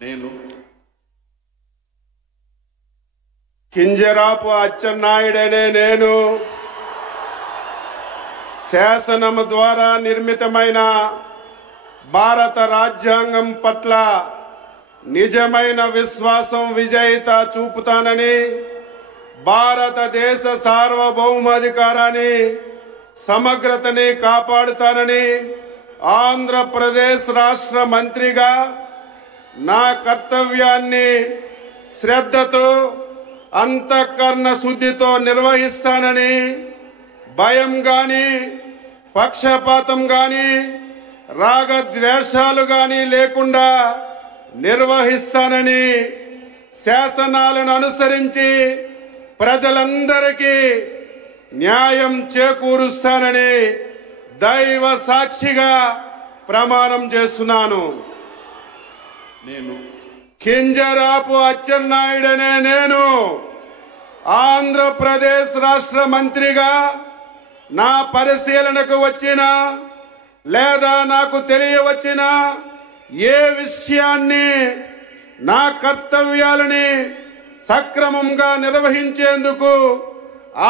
నేను కింజరాపు అచ్చెన్నాయుడనే నేను శాసనము ద్వారా నిర్మితమైన భారత రాజ్యాంగం పట్ల నిజమైన విశ్వాసం విజేత చూపుతానని, భారతదేశ సార్వభౌమాధికారాన్ని సమగ్రతని కాపాడుతానని, ఆంధ్రప్రదేశ్ రాష్ట్ర మంత్రిగా నా కర్తవ్యాన్ని శ్రద్ధతో అంతఃకరణ శుద్ధితో నిర్వహిస్తానని, భయం గాని పక్షపాతం గాని రాగద్వేషాలు గాని లేకుండా నిర్వహిస్తానని, శాసనాలను అనుసరించి ప్రజలందరికీ న్యాయం చేకూరుస్తానని దైవ సాక్షిగా ప్రమాణం చేస్తున్నాను. నేను కింజరాపు అచ్చెన్నాయుడనే నేను ఆంధ్రప్రదేశ్ రాష్ట్ర మంత్రిగా నా పరిశీలనకు వచ్చిన లేదా నాకు తెలియవచ్చిన ఏ విషయాన్ని నా కర్తవ్యాలని సక్రమంగా నిర్వహించేందుకు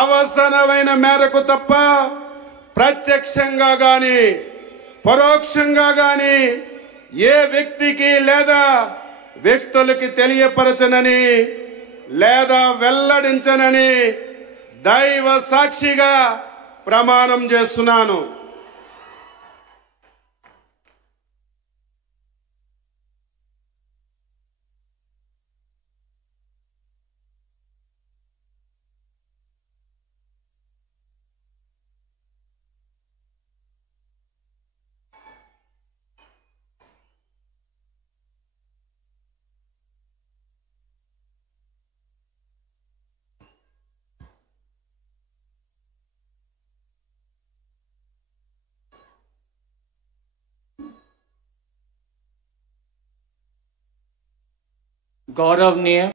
అవసరమైన మేరకు తప్ప ప్రత్యక్షంగా గాని పరోక్షంగా గాని ఏ వ్యక్తికి లేదా వ్యక్తులకి తెలియపరచనని లేదా వెల్లడించనని దైవ సాక్షిగా ప్రమాణం చేస్తున్నాను. गौरवनीय